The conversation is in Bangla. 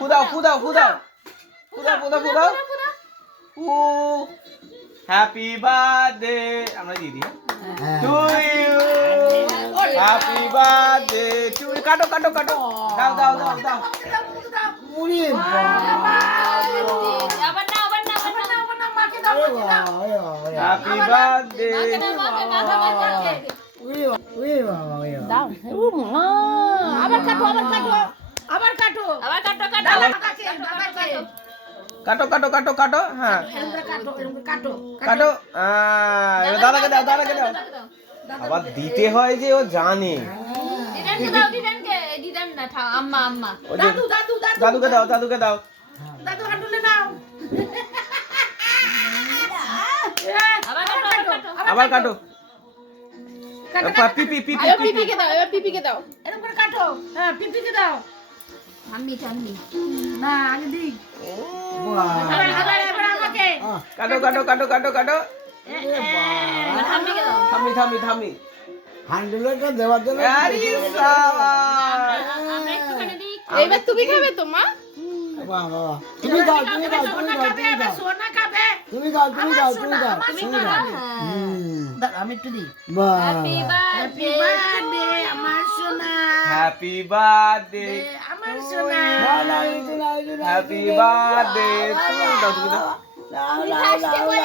ফুদাও ফুদাও ফুদাও ফুদাও ফুদাও ফুদাও হ্যাপি বার্থডে আমরা দিয়ে দিই to you happy birthday to কাটো কাটো কাটো দাও দাও দাও দাও ওরে আবার না মাকে দাও হ্যাপি বার্থডে দাও আবার কাটো কাটো কাটো কাটো কাটো হ্যাঁ কাটো দাদাকে দাও দাদাকে দাও আবার দিতে হয় যে ও জানে দিদান না আম্মা আম্মা দাদুকে দাও দাদুকে দাও দাদু হাঁটুলে নাও আবার কাটো পিপি পিপি পিপিকে দাও এবার পিপিকে দাও এরকম করে কাটো হ্যাঁ পিপিকে দাও ঠান্ডি না আগে দি এবার আমাকে কাটো কাটো কাটো কাটো কাটো ঠাম্মিকে দাও থামি থামি হ্যান্ডেলটা দেওয়ার জন্য আরে সাবাস আমরা একটুখানি দিই এবার তুমি খাবে তো মা বাহ বাহ তুমি দাও সোনা খাবে তুমি দাও আমি একটু দিই বাহ হ্যাপি বার্থডে আমার সোনা হ্যাপি বার্থডে আমার সোনা হ্যাপি বার্থডে দাও দাও না